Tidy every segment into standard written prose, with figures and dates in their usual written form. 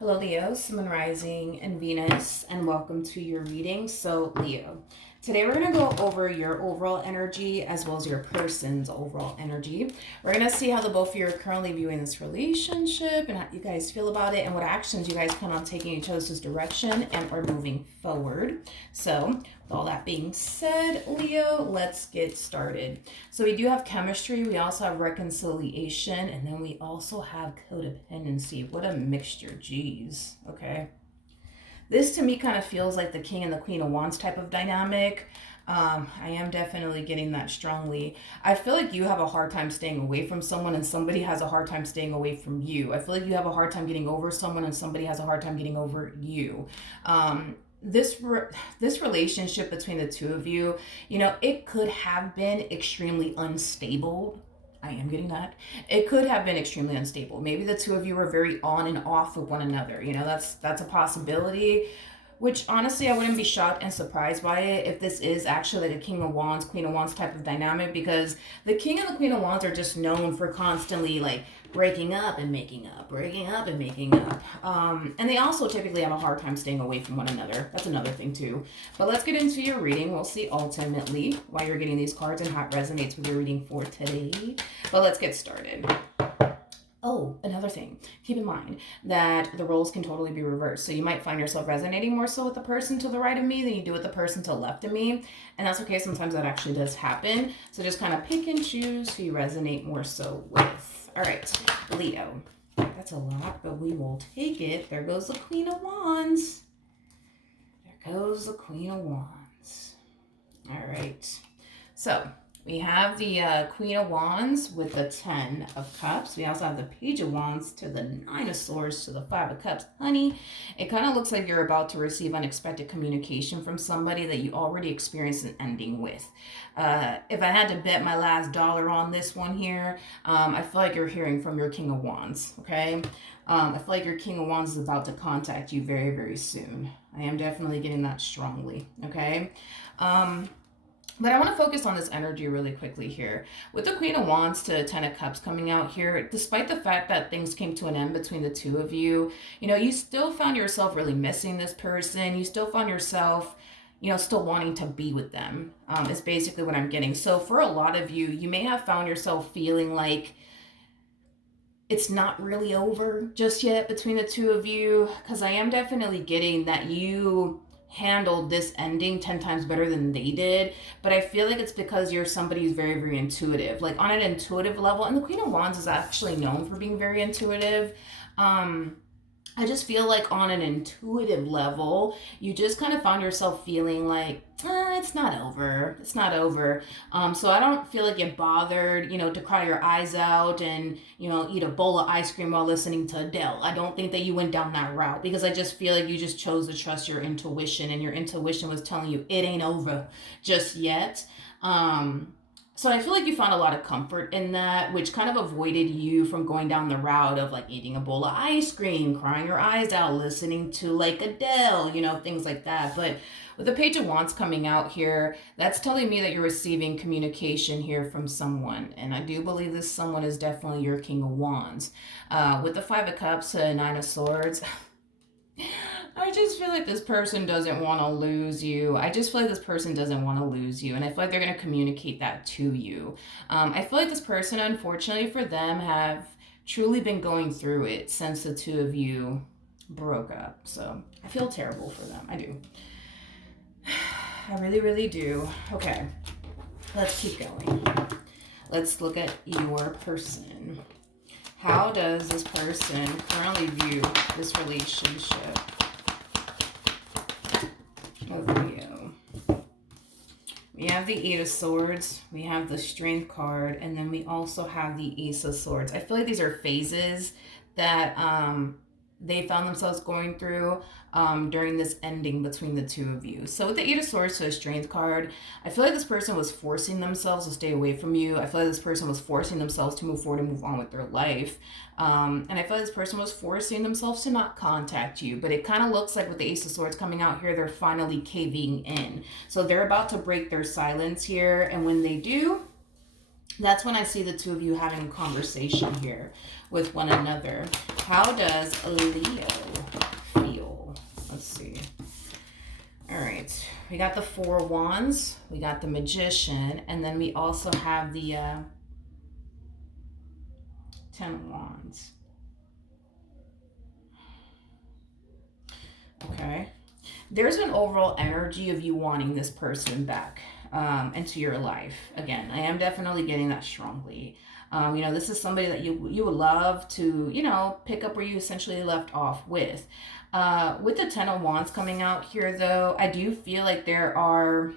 Hello, Leo, Sun Rising, and Venus, and welcome to your reading. So, Leo, today we're going to go over your overall energy as well as your person's overall energy. We're going to see how the both of you are currently viewing this relationship and how you guys feel about it and what actions you guys plan on taking each other's direction and are moving forward. So, with all that being said, Leo, let's get started. So we do have chemistry, we also have reconciliation, and then we also have codependency. What a mixture, geez. Okay. This to me kind of feels like the King and the Queen of Wands type of dynamic. I am definitely getting that strongly. I feel like you have a hard time staying away from someone and somebody has a hard time staying away from you. I feel like you have a hard time getting over someone and somebody has a hard time getting over you. This relationship between the two of you, it could have been extremely unstable. I am getting that. It could have been extremely unstable. Maybe the two of you were very on and off with one another. That's a possibility. Which honestly, I wouldn't be shocked and surprised by it if this is actually like a King of Wands, Queen of Wands type of dynamic, because the King and the Queen of Wands are just known for constantly like breaking up and making up, breaking up and making up. And they also typically have a hard time staying away from one another. That's another thing too. But let's get into your reading. We'll see ultimately why you're getting these cards and how it resonates with your reading for today. But let's get started. Oh, another thing, keep in mind that the roles can totally be reversed. So you might find yourself resonating more so with the person to the right of me than you do with the person to the left of me. And that's okay. Sometimes that actually does happen. So just kind of pick and choose who you resonate more so with. All right, Leo. That's a lot, but we will take it. There goes the Queen of Wands. There goes the Queen of Wands. All right. So we have the Queen of Wands with the 10 of Cups. We also have the Page of Wands to the 9 of Swords to the 5 of Cups. Honey, it kind of looks like you're about to receive unexpected communication from somebody that you already experienced an ending with. If I had to bet my last dollar on this one here, I feel like you're hearing from your King of Wands, okay? I feel like your King of Wands is about to contact you very, very soon. I am definitely getting that strongly, okay? But I want to focus on this energy really quickly here. With the Queen of Wands to 10 of Cups coming out here, despite the fact that things came to an end between the two of you, you still found yourself really missing this person. You still found yourself, still wanting to be with them, is basically what I'm getting. So for a lot of you, you may have found yourself feeling like it's not really over just yet between the two of you, because I am definitely getting that you handled this ending 10 times better than they did, but I feel like it's because you're somebody who's very, very intuitive, like on an intuitive level. And the Queen of Wands is actually known for being very intuitive. I just feel like on an intuitive level, you just kind of found yourself feeling like, it's not over. It's not over. So I don't feel like you're bothered, to cry your eyes out and, eat a bowl of ice cream while listening to Adele. I don't think that you went down that route, because I just feel like you just chose to trust your intuition, and your intuition was telling you it ain't over just yet. So I feel like you found a lot of comfort in that, which kind of avoided you from going down the route of like eating a bowl of ice cream, crying your eyes out, listening to like Adele, things like that. But with the Page of Wands coming out here, that's telling me that you're receiving communication here from someone. And I do believe this someone is definitely your King of Wands. With the 5 of Cups to 9 of Swords, I just feel like this person doesn't want to lose you. I just feel like this person doesn't want to lose you. And I feel like they're going to communicate that to you. I feel like this person, unfortunately for them, have truly been going through it since the two of you broke up. So I feel terrible for them. I do. I really, really do. Okay. Let's keep going. Let's look at your person. How does this person currently view this relationship with you? We have the 8 of Swords, we have the Strength card, and then we also have the Ace of Swords. I feel like these are phases that they found themselves going through during this ending between the two of you. So with the 8 of Swords to the Strength card, I feel like this person was forcing themselves to stay away from you. I feel like this person was forcing themselves to move forward and move on with their life. And I feel like this person was forcing themselves to not contact you. But it kind of looks like with the Ace of Swords coming out here, they're finally caving in. So they're about to break their silence here. And when they do, that's when I see the two of you having a conversation here with one another. How does Leo We got the Four of Wands, we got the Magician, and then we also have the Ten of Wands. Okay. There's an overall energy of you wanting this person back into your life. Again, I am definitely getting that strongly. This is somebody that you would love to, pick up where you essentially left off with. With the Ten of Wands coming out here, though, I do feel like there are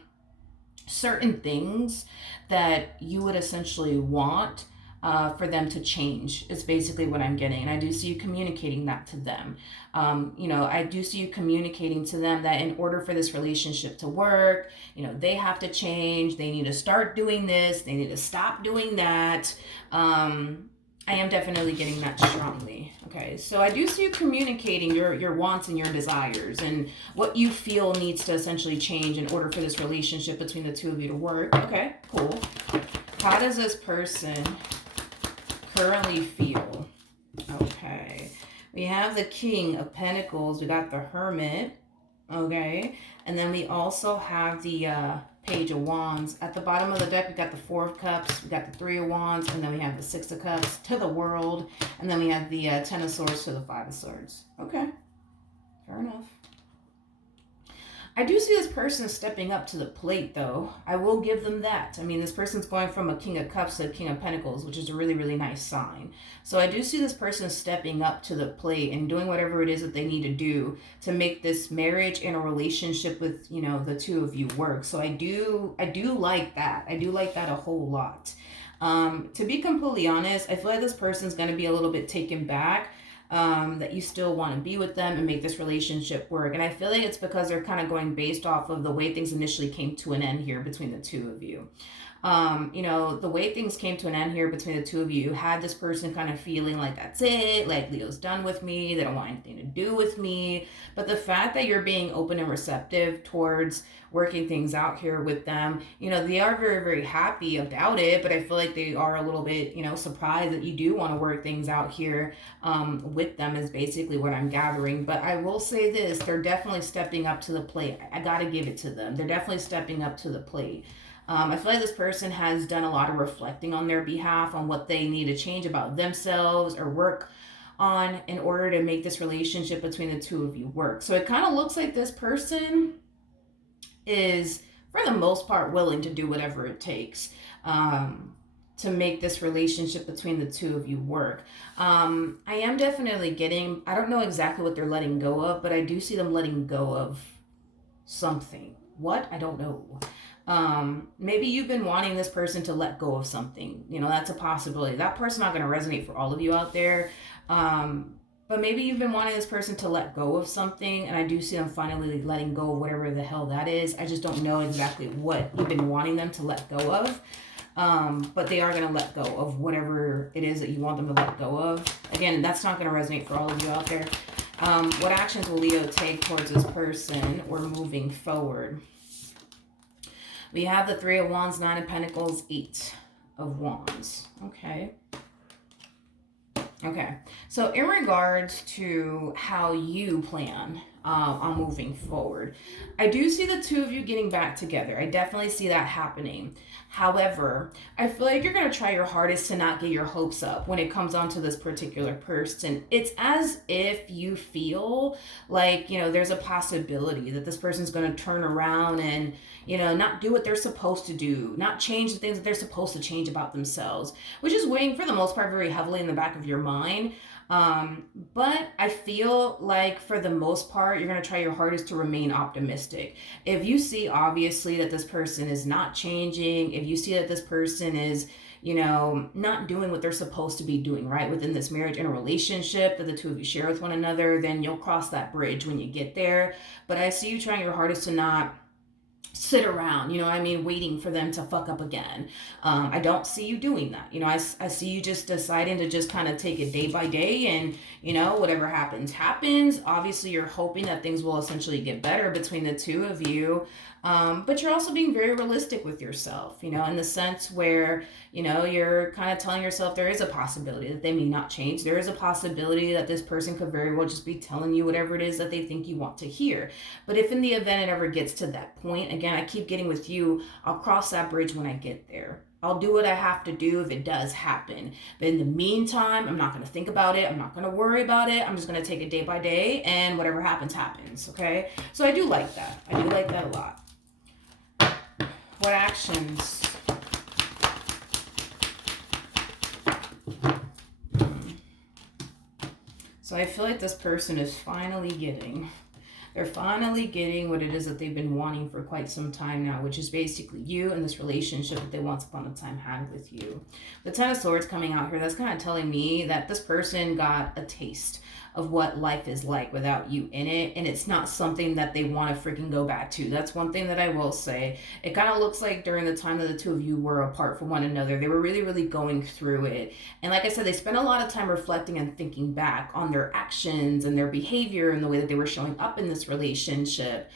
certain things that you would essentially want for them to change is basically what I'm getting. And I do see you communicating that to them. I do see you communicating to them that in order for this relationship to work, they have to change. They need to start doing this. They need to stop doing that. I am definitely getting that strongly. Okay, so I do see you communicating your wants and your desires and what you feel needs to essentially change in order for this relationship between the two of you to work. Okay, cool. How does this person currently feel? Okay, we have the King of Pentacles. We got the Hermit. Okay, and then we also have the Page of Wands. At the bottom of the deck, we got the Four of Cups, we got the Three of Wands, and then we have the Six of Cups to the World, and then we have the Ten of Swords to the Five of Swords. Okay, fair enough. I do see this person stepping up to the plate, though. I will give them that. I mean, this person's going from a King of Cups to a King of Pentacles, which is a really, really nice sign. So I do see this person stepping up to the plate and doing whatever it is that they need to do to make this marriage and a relationship with, the two of you work. So I do like that. I do like that a whole lot. To be completely honest, I feel like this person's going to be a little bit taken back. That you still want to be with them and make this relationship work. And I feel like it's because they're kind of going based off of the way things initially came to an end here between the two of you. The way things came to an end here between the two of you had this person kind of feeling like that's it, like Leo's done with me, they don't want anything to do with me. But the fact that you're being open and receptive towards working things out here with them, they are very, very happy about it, but I feel like they are a little bit, surprised that you do want to work things out here with them is basically what I'm gathering. But I will say this, they're definitely stepping up to the plate. I gotta give it to them. They're definitely stepping up to the plate. I feel like this person has done a lot of reflecting on their behalf on what they need to change about themselves or work on in order to make this relationship between the two of you work. So it kind of looks like this person is, for the most part, willing to do whatever it takes to make this relationship between the two of you work. I am definitely getting, I don't know exactly what they're letting go of, but I do see them letting go of something. What? I don't know. Maybe you've been wanting this person to let go of something. That's a possibility. That person's not going to resonate for all of you out there. But maybe you've been wanting this person to let go of something, and I do see them finally letting go of whatever the hell that is. I just don't know exactly what you've been wanting them to let go of. But they are going to let go of whatever it is that you want them to let go of. Again, that's not going to resonate for all of you out there. What actions will Leo take towards this person or moving forward? We have the Three of Wands, Nine of Pentacles, Eight of Wands. Okay. So in regards to how you plan on moving forward, I do see the two of you getting back together. I definitely see that happening. However, I feel like you're going to try your hardest to not get your hopes up when it comes on to this particular person. It's as if you feel like, there's a possibility that this person's going to turn around and, not do what they're supposed to do, not change the things that they're supposed to change about themselves, which is weighing for the most part very heavily in the back of your mind. But I feel like for the most part, you're going to try your hardest to remain optimistic. If you see obviously that this person is not changing, if you see that this person is, not doing what they're supposed to be doing, right, within this marriage and a relationship that the two of you share with one another, then you'll cross that bridge when you get there. But I see you trying your hardest to not sit around, you know what I mean, waiting for them to fuck up again. I don't see you doing that. You know, I see you just deciding to just kind of take it day by day, and, you know, whatever happens, happens. Obviously, you're hoping that things will essentially get better between the two of you. But you're also being very realistic with yourself, you know, in the sense where, you know, you're kind of telling yourself there is a possibility that they may not change. There is a possibility that this person could very well just be telling you whatever it is that they think you want to hear. But if in the event it ever gets to that point, again, I keep getting with you, I'll cross that bridge when I get there. I'll do what I have to do if it does happen. But in the meantime, I'm not going to think about it. I'm not going to worry about it. I'm just going to take it day by day, and whatever happens, happens. Okay? So I do like that. I do like that a lot. What actions? So I feel like this person is finally getting. They're finally getting what it is that they've been wanting for quite some time now, which is basically you and this relationship that they once upon a time had with you. The Ten of Swords coming out here, that's kind of telling me that this person got a taste of what life is like without you in it, and it's not something that they want to freaking go back to. That's one thing that I will say. It kind of looks like during the time that the two of you were apart from one another, they were really, really going through it. And like I said, they spent a lot of time reflecting and thinking back on their actions and their behavior and the way that they were showing up in this relationship.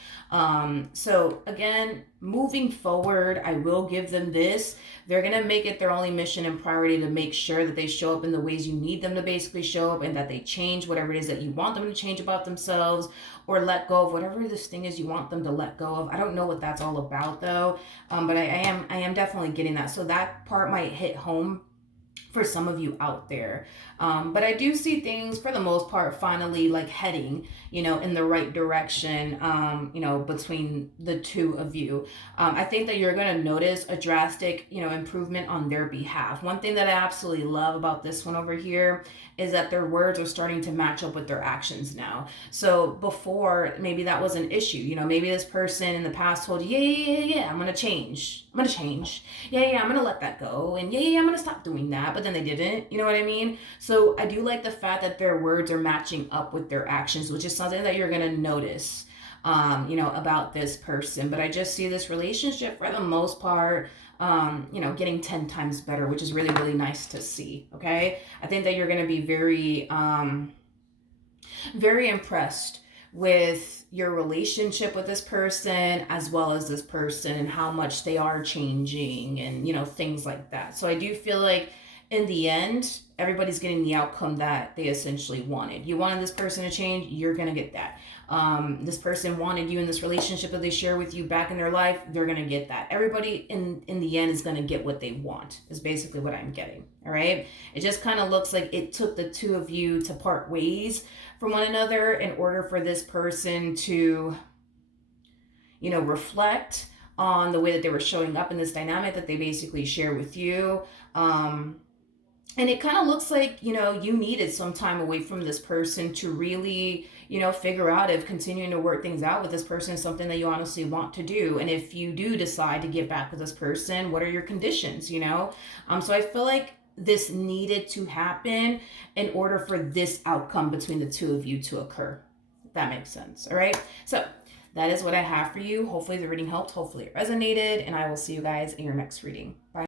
So again, moving forward, I will give them this. They're going to make it their only mission and priority to make sure that they show up in the ways you need them to basically show up, and that they change whatever it is that you want them to change about themselves, or let go of whatever this thing is you want them to let go of. I don't know what that's all about though. But I am definitely getting that. So that part might hit home for some of you out there. But I do see things for the most part finally like heading, you know, in the right direction, you know, between the two of you. I think that you're going to notice a drastic, you know, improvement on their behalf. One thing that I absolutely love about this one over here is that their words are starting to match up with their actions now. So before, maybe that was an issue. You know, maybe this person in the past told you, yeah, I'm going to change. I'm going to change. Yeah, I'm going to let that go. And yeah, I'm going to stop doing that. But then they didn't. You know what I mean? So I do like the fact that their words are matching up with their actions, which is something that you're going to notice, you know, about this person. But I just see this relationship for the most part, you know, getting 10 times better, which is really, really nice to see. Okay. I think that you're going to be very, very impressed with your relationship with this person, as well as this person, and how much they are changing, and, you know, things like that. So I do feel like in the end, everybody's getting the outcome that they essentially wanted. You wanted this person to change, you're gonna get that. This person wanted you in this relationship that they share with you back in their life, they're gonna get that. Everybody in the end is gonna get what they want, is basically what I'm getting. All right. It just kind of looks like it took the two of you to part ways from one another in order for this person to, you know, reflect on the way that they were showing up in this dynamic that they basically share with you. And it kind of looks like, you know, you needed some time away from this person to really, you know, figure out if continuing to work things out with this person is something that you honestly want to do. And if you do decide to get back with this person, what are your conditions, you know? So I feel like this needed to happen in order for this outcome between the two of you to occur. If that makes sense. All right. So that is what I have for you. Hopefully the reading helped. Hopefully it resonated. And I will see you guys in your next reading. Bye.